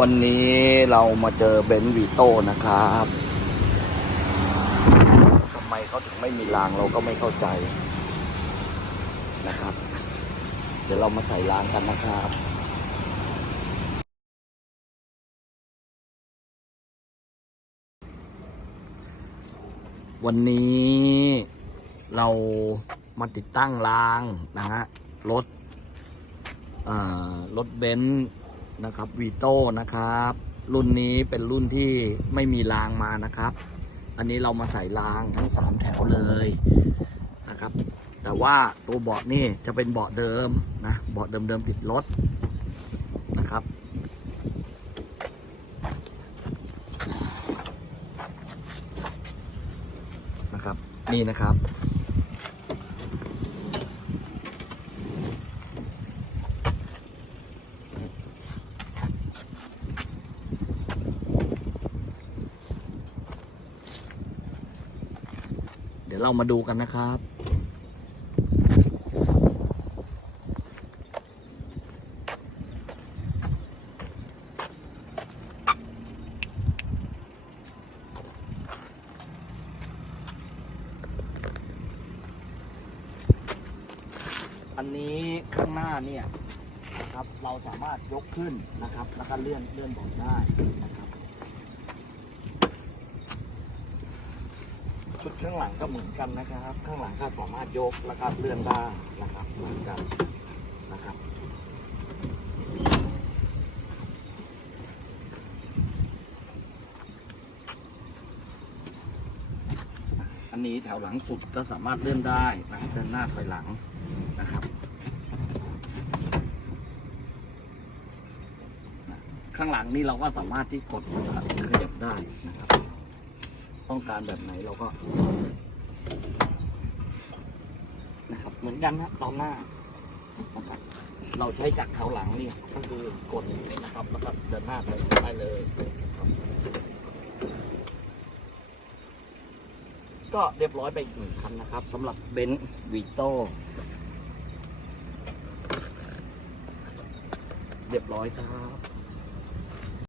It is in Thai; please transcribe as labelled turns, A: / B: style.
A: วันนี้เรามาเจอเบนซ์วีโต้นะครับทำไมเขาถึงไม่มีรางเราก็ไม่เข้าใจนะครับ เดี๋ยวเรามาใส่รางกันนะครับวันนี้เรามาติดตั้งรางนะฮะรถอ่ารถเบนซ์ นะครับวีโต้นะครับ รุ่นนี้เป็นรุ่นที่ไม่มีรางมานะครับ อันนี้เรามาใส่รางทั้งสามแถวเลยนะครับ แต่ว่าตัวเบาะนี่จะเป็นเบาะเดิมนะเบาะเดิมๆติดรถนะครับนะครับ นี่นะครับ ดี๋ยวเรามาดูกันนะครับ อันนี้ข้างหน้าเนี่ยนะครับเราสามารถยกขึ้นนะครับ แล้วก็เลื่อนเลื่อนบาะได้นะครับ ชุดข้างหลังก็เหมือนกันนะครับ ข้างหลังก็สามารถยกแล้วก็เลื่อนได้นะครับเหมือนกันนะครับอันนี้แถวหลังสุดก็สามารถเลื่อนได้นะครับเดินหน้าถอยหลังนะครับ ข้างหลังนี่เราก็สามารถที่กดขยับได้นะครับ ต้องการแบบไหนเราก็ นะครับ เหมือนกันนะตอนหน้านะครับเราใช้จากเขาหลังนี่ก็คือกดนะครับแล้วก็เดินหน้าไปได้เลยก็เรียบร้อยไปอีกหนึ่งคันนะครับสำหรับเบนซ์วีโต้เรียบร้อยครับ